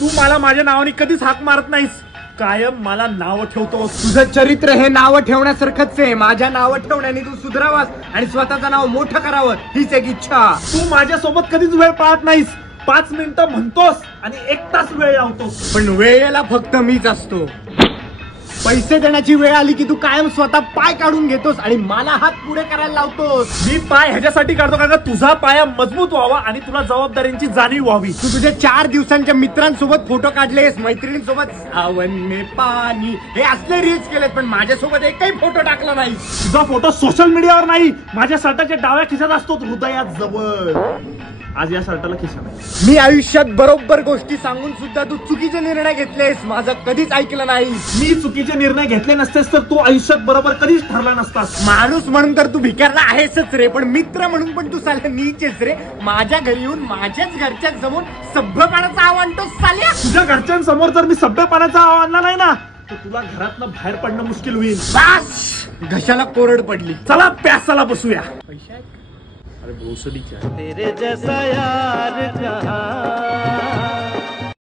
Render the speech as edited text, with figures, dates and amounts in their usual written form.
तू मला माझ्या नावाने कधीच हाक मारत नाहीस, कायम मला नाव ठेवतोस. तुझं चरित्र हे नाव ठेवण्यासारखंच आहे. माझ्या नाव ठेवण्याने तू सुधरावास आणि स्वतःचं नाव मोठं करावं हीच एक इच्छा. तू माझ्यासोबत कधीच वेळ पाहत नाहीस. 5 मिनिटं म्हणतोस आणि 1 तास वेळ लावतोस. पण वेळेला फक्त मीच असतो. पैसे देण्याची वेळ आली की तू कायम स्वतः पाय काढून घेतोस आणि मला हात पुढे करायला लावतोस. मी पाय ह्याच्यासाठी काढतो कारण तुझा पाया मजबूत व्हावा आणि तुला जबाबदारीची जाणीव व्हावी. तू तुझ्या 4 दिवसांच्या मित्रांसोबत फोटो काढलेस, मैत्रिणींसोबत सावन में पाणी हे असले रील्स केलेत, पण माझ्यासोबत एकही फोटो टाकला नाही. तुझा फोटो सोशल मीडियावर नाही, माझ्या शर्टाच्या डाव्या खिशात असतो, हृदयात जवळ. आज या शर्टाला खिशा नाही. मी आयुष्यात बरोबर गोष्टी सांगून सुद्धा तू चुकीचे निर्णय घेतलेस, माझं कधीच ऐकलं नाही. मी चुकीचे निर्णय घेतले नसतेस तर तू आयुष्यात बरोबर कधीच ठरला नसतास. माणूस म्हणून तर तू भिकारला आहेसच रे, पण मित्र म्हणून पण तू साल्या नीचेस रे. माझ्या घरी येऊन माझ्याच घरच्या समोर सभ्यपणाचा आव्हान तो साल्या. तुझ्या घरच्यांसमोर जर मी सभ्यपणाचा आव्हान नाही ना तर तुला घरातनं बाहेर पडणं मुश्किल होईल. बस घशाला कोरड पडली. चला प्यासाला बसूया. पैसे अरे भोसडीच्या तेरे जैसा यार कहाँ